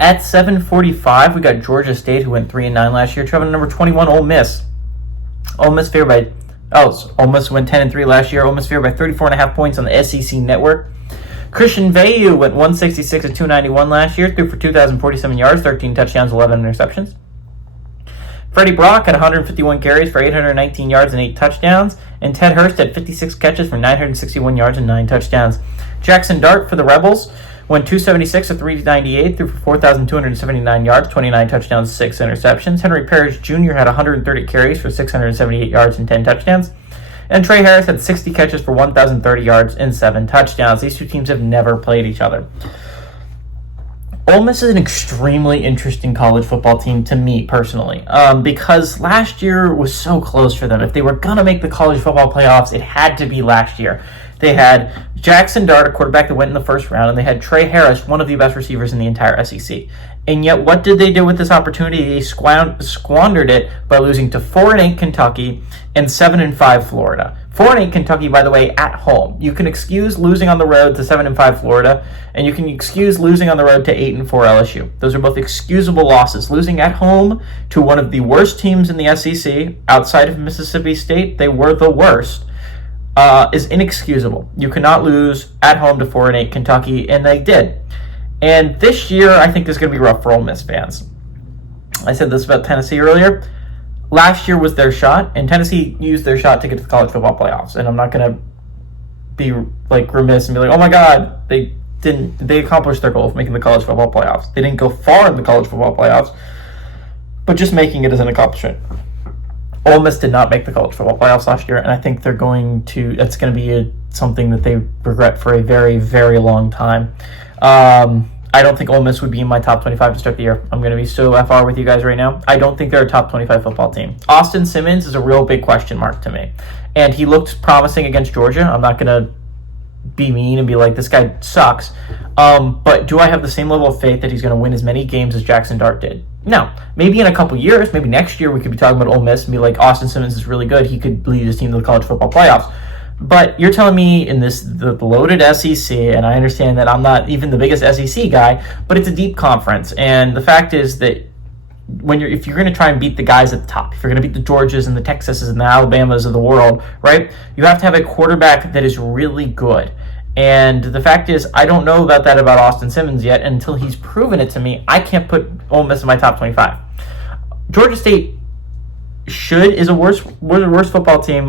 At 7:45, we got Georgia State, who went 3-9 last year, traveling to number 21, Ole Miss. Ole Miss favored by Ole Miss went 10-3 last year. Ole Miss favored by 34.5 points on the SEC network. Christian Veilleux went 166 at 291 last year, threw for 2,047 yards, 13 touchdowns, 11 interceptions. Freddie Brock had 151 carries for 819 yards and 8 touchdowns, and Ted Hurst had 56 catches for 961 yards and 9 touchdowns. Jackson Dart for the Rebels went 276 at 398, threw for 4,279 yards, 29 touchdowns, 6 interceptions. Henry Parrish Jr. had 130 carries for 678 yards and 10 touchdowns. And Trey Harris had 60 catches for 1,030 yards and 7 touchdowns. These two teams have never played each other. Ole Miss is an extremely interesting college football team to me personally, because last year was so close for them. If they were going to make the college football playoffs, it had to be last year. They had Jackson Dart, a quarterback that went in the first round, and they had Trey Harris, one of the best receivers in the entire SEC. And yet, what did they do with this opportunity? They squandered it by losing to 4-8 Kentucky and 7-5 Florida. 4-8 Kentucky, by the way, at home. You can excuse losing on the road to 7-5 Florida, and you can excuse losing on the road to 8-4 LSU. Those are both excusable losses. Losing at home to one of the worst teams in the SEC, outside of Mississippi State, they were the worst, is inexcusable. You cannot lose at home to 4-8 Kentucky, and they did. And this year, I think is going to be rough for Ole Miss fans. I said this about Tennessee earlier. Last year was their shot, and Tennessee used their shot to get to the college football playoffs. And I'm not going to be remiss and be like, oh my God, they accomplished their goal of making the college football playoffs. They didn't go far in the college football playoffs, but just making it is an accomplishment. Ole Miss did not make the college football playoffs last year, and I think that's going to be something that they regret for a very, very long time. I don't think Ole Miss would be in my top 25 to start the year. I'm going to be so FR with you guys right now. I don't think they're a top 25 football team. Austin Simmons is a real big question mark to me. And he looked promising against Georgia. I'm not going to be mean and be like, this guy sucks. But do I have the same level of faith that he's going to win as many games as Jackson Dart did? No. Maybe in a couple years, maybe next year, we could be talking about Ole Miss and be like, Austin Simmons is really good. He could lead his team to the college football playoffs. But you're telling me in the loaded SEC, and I understand that I'm not even the biggest SEC guy, but it's a deep conference. And the fact is that if you're going to try and beat the guys at the top, if you're going to beat the Georgias and the Texases and the Alabamas of the world, right, you have to have a quarterback that is really good. And the fact is, I don't know about Austin Simmons yet. Until he's proven it to me, I can't put Ole Miss in my top 25. Georgia State is a much worse football team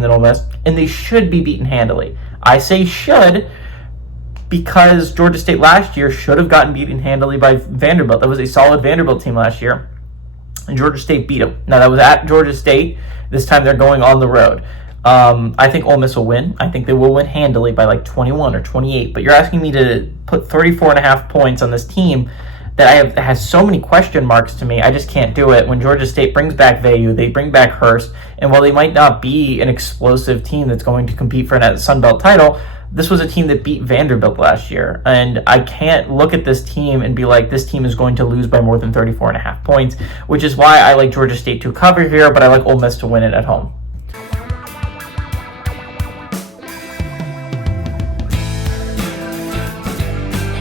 than Ole Miss, and they should be beaten handily. I say should because Georgia State last year should have gotten beaten handily by Vanderbilt. That was a solid Vanderbilt team last year, and Georgia State beat them. Now, that was at Georgia State. This time they're going on the road. I think Ole Miss will win. I think they will win handily by like 21 or 28, but you're asking me to put 34.5 points on this team that has so many question marks to me. I just can't do it. When Georgia State brings back Veilleux, they bring back Hurst, and while they might not be an explosive team that's going to compete for a Sun Belt title, this was a team that beat Vanderbilt last year, and I can't look at this team and be like, this team is going to lose by more than 34.5 points, which is why I like Georgia State to cover here, but I like Ole Miss to win it at home.